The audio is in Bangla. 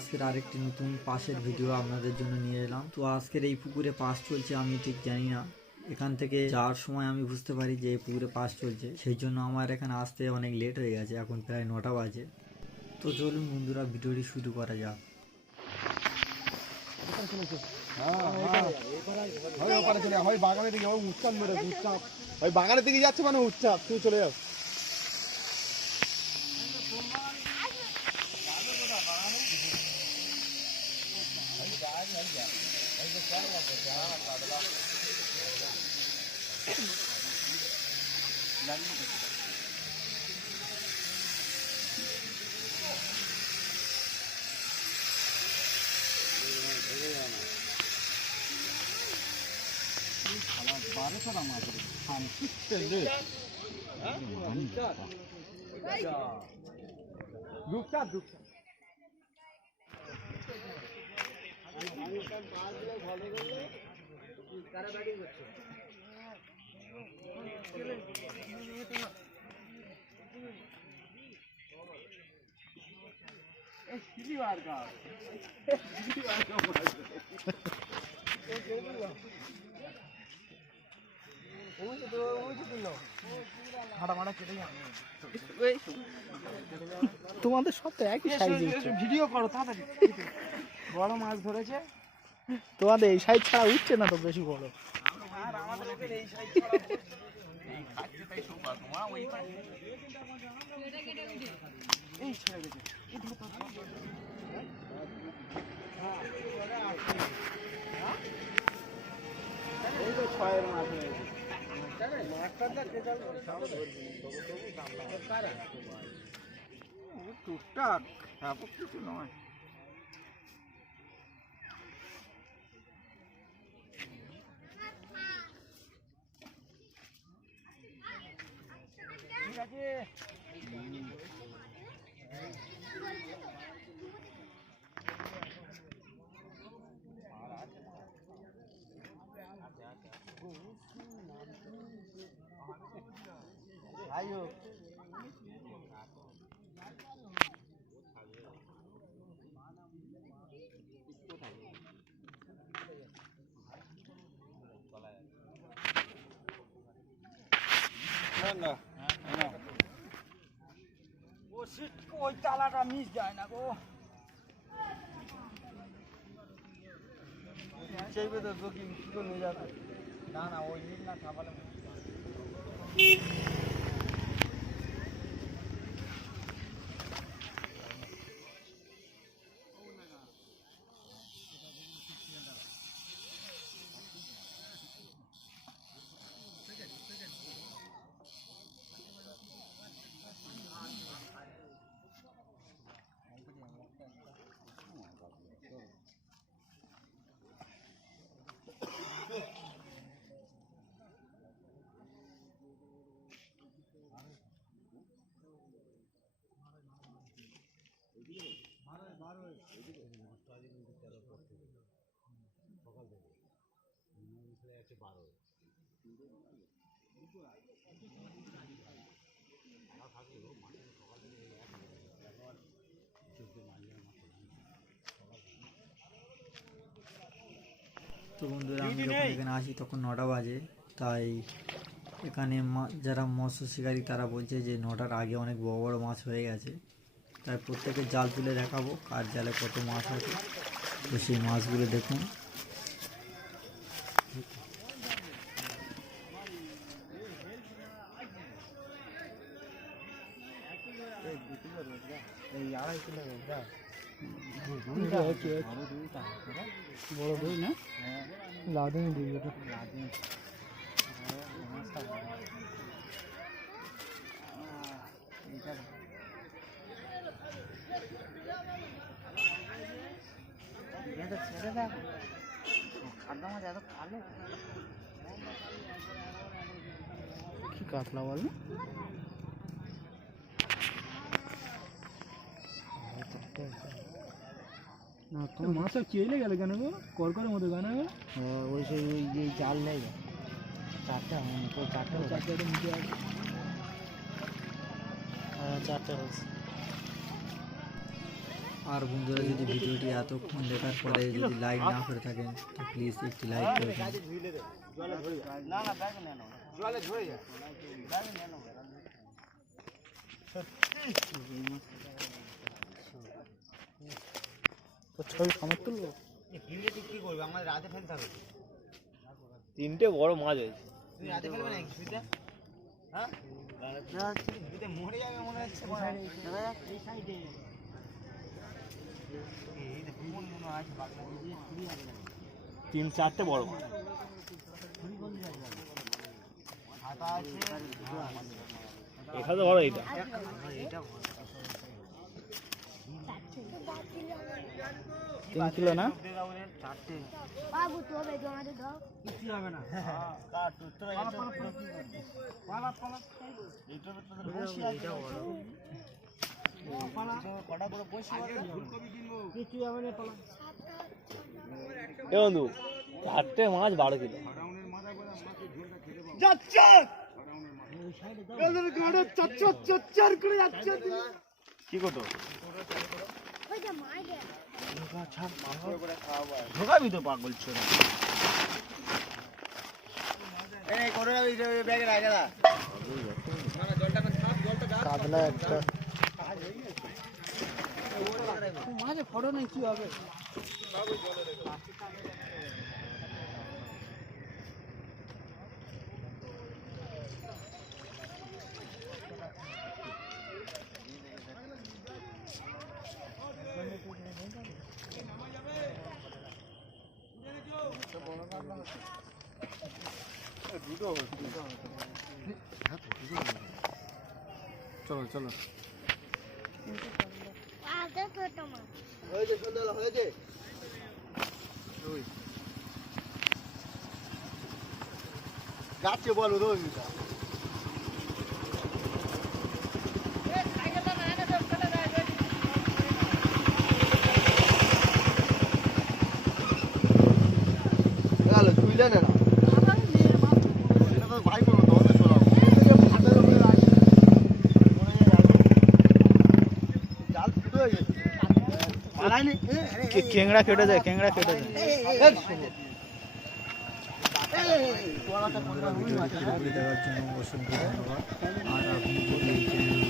আজকের আরেকটি নতুন পাশের ভিডিও আপনাদের জন্য নিয়ে এলাম। তো আজকের এই পুকুরে পাস চলছে আমি ঠিক জানি না, এখান থেকে যাওয়ার সময় আমি বুঝতে পারি যে এই পুকুরে পাস চলছে, সেই জন্য আমার এখানে আসতে অনেক লেট হয়ে গেছে, এখন প্রায় 9টা বাজে। তো চলুন বন্ধুরা ভিডিওটি শুরু করা যাক। বাগানের দিকে যাচ্ছে মানে উচ্চাপ, তুই চলে যাও। তোমাদের সব তো একই সাইজ। ভিডিও করো তাড়াতাড়ি, বড় মাছ ধরেছে। তোমাদের এই সাইজ ছাড়া উঠছে না তো বেশি বড়। আর আমাদের এই সাইজ এই ছেড়ে গেছে। এই তো ছয়ের মাছ হয়েছে। টুকটাক ব্যাপক কিছু নয়। ঠিক আছে, আইও না ও সিট, ওই তালাটা মিস যায় না গো। সেই ভেতর কি করে নিয়ে যাবে? না না, ওই নিন না, খাবারে তো বন্ধুরা আমি যখন এখানে আসি তখন 9টা বাজে, তাই এখানে যারা মৎস্য শিকারী তারা বলছে যে 9টার আগে অনেক বড় বড় মাছ হয়ে গেছে, তাই প্রত্যেকের জাল তুলে দেখাবো কার জালে কত মাছ আছে। তো সেই মাছগুলো দেখুন। বড় বই না লাদিন দিয়ে কি কাতলা বল না, তোমার মাছ চেয়ে গেলে কেন গো? করকরের মতো গানা গো। ওই সেই ওই যে জাল নেই চারটা, তো চারটা নিচে আছে। হ্যাঁ, চারটা হয়েছে। আর বন্ধুরা যদি ভিডিওটি এতক্ষণ দেখার পরে যদি লাইক না করে থাকেন তো প্লিজ একটি লাইক করে দিন। তিনটে বড় মাছ হয়েছে। তিন চারটে বড় মাছ। এখানে বড় এইটা। 3 কিলো না? বাবু তো হবে জমাতে দাও কিছু হবে না কাট তোরা পালা পালা এইটা তো তোদের বসি আছে পালা কটা করে বসি আছে ফুলকপি কিনবো কিছু হবে না পালা এ বন্ধু 4টে মাছ 12 কিলো। ফারাউনের মাথা করে মাছের ঝোলটা খেতে পাবো যাচ্ছে ওই সাইডে দাও ওদের গাড়ে চচ্চর করে যাচ্ছে কি করতো? ওই যে মাইরে ঢোকাবি তো পাগল ছোড়া এই করে ওই ব্যাগে রাখ দাদা মানে জলটা ছাপ জলটা কাদলা একটা মাঝে ফটো নেই কি হবে বাবু জলে রেখো চলো চলো আদা তো টমাটো হয়েছে সন্ধ্যাবেলা হয়েছে গাছে বলো রোজ তুই জানে না ভাই বলো কেংড়া কেটে যায়, কেংড়া কেটে যায়। ভিডিওটি পুরোপুরি দেখার জন্য অসংখ্য ধন্যবাদ। আর আপনি যদি এই চ্যানেল